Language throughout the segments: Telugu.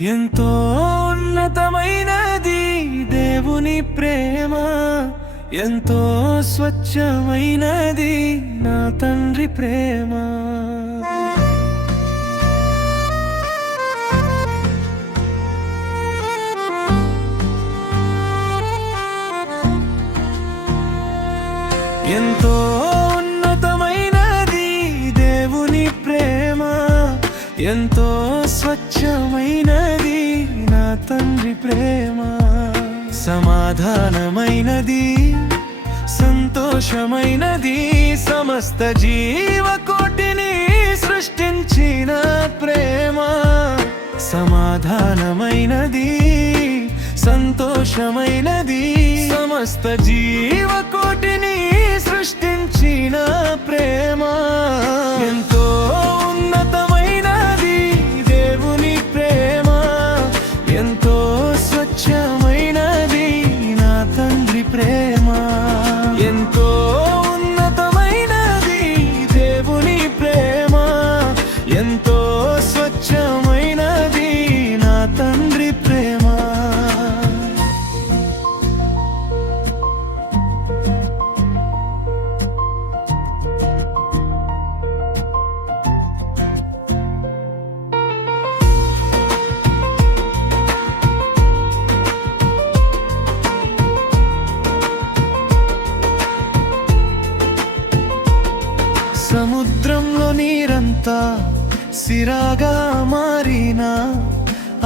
ఎంతో ఉన్నతమైనది దేవుని ప్రేమ, ఎంతో స్వచ్ఛమైనది నా తండ్రి ప్రేమ. ఎంతో ఉన్నతమైనది దేవుని ప్రేమ, ఎంతో స్వచ్ఛమైనది నా తండ్రి ప్రేమ. సమాధానమైనది, సంతోషమైనది, సమస్త జీవకోటిని సృష్టించిన ప్రేమ. సమాధానమైనది, సంతోషమైనది, సమస్త జీవకోటిని సృష్టించిన ప్రేమ. ఎంతో ఉన్నతమైనది దేవుని ప్రేమ, ఎంతో స్వచ్ఛమైనది నా తండ్రి ప్రేమ. ఎంతో ఉన్నతమైనది దేవుని ప్రేమ, ఎంతో స్వచ్ఛమైనది నా తండ్రి ప్రేమ. సముద్రంలో నీరంతా సిరాగా మారిన,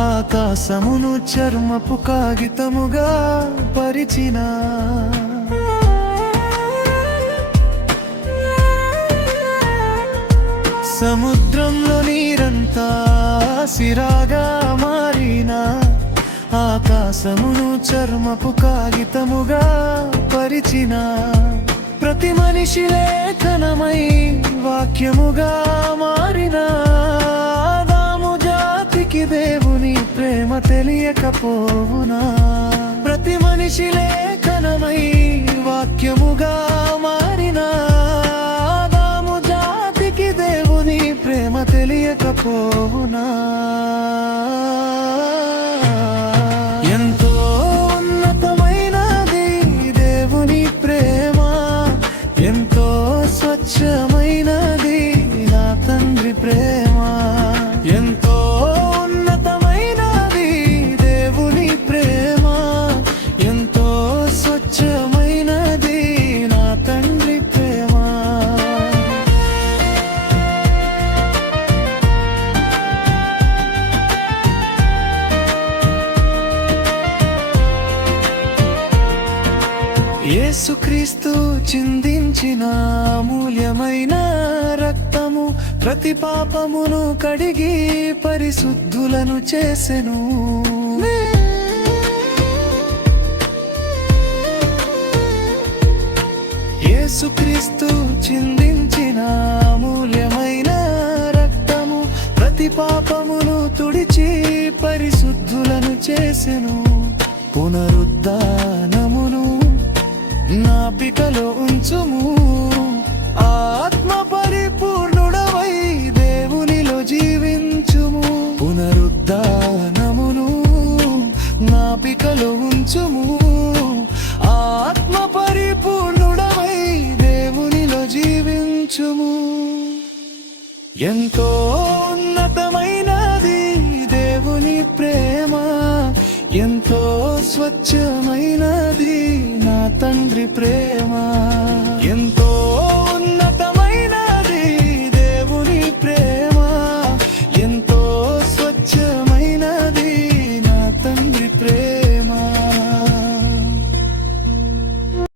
ఆకాశమును చర్మపు కాగితముగా పరిచిన, సముద్రంలో నీరంతా సిరాగా మారిన, ఆకాశమును చర్మపు కాగితముగా పరిచిన, ప్రతి మనిషి లేఖనమై వాక్యముగా మారిన, ఆదాము జాతికి దేవుని ప్రేమ తెలియకపోవునా? ప్రతి మనిషి లేఖనమై వాక్యముగా మారిన, ఆదాము జాతికి దేవుని ప్రేమ తెలియకపోవునా? ఎంతో ఉన్నతమైనది దేవుని ప్రేమ, ఎంతో స్వచ్ఛమైనది నా తండ్రి ప్రేమ. ఎంతో ఉన్నతమైనది దేవుని ప్రేమ, ఎంతో స్వచ్ఛమైనది నా తండ్రి ప్రేమ. యేసుక్రీస్తు చిందించిన అమూల్యమైన రక్తము ప్రతి పాపమును కడిగి పరిశుద్ధులను చేసెను. యేసుక్రీస్తు చిందించిన అమూల్యమైన రక్తము ప్రతి పాపమును తుడిచి పరిశుద్ధులను చేసెను. పునరుద్ధానమును జ్ఞాపికలో ఉంచుము, ఆత్మ పరిపూర్ణుడవై దేవునిలో జీవించుము. పునరుద్ధానమును జ్ఞాపికలో ఉంచుము, ఆత్మ పరిపూర్ణుడవై దేవునిలో జీవించుము. ఎంతో ఉన్నతమైనది దేవుని ప్రేమ, ఎంతో స్వచ్ఛమైనది నా తండ్రి ప్రేమ. ఎంతో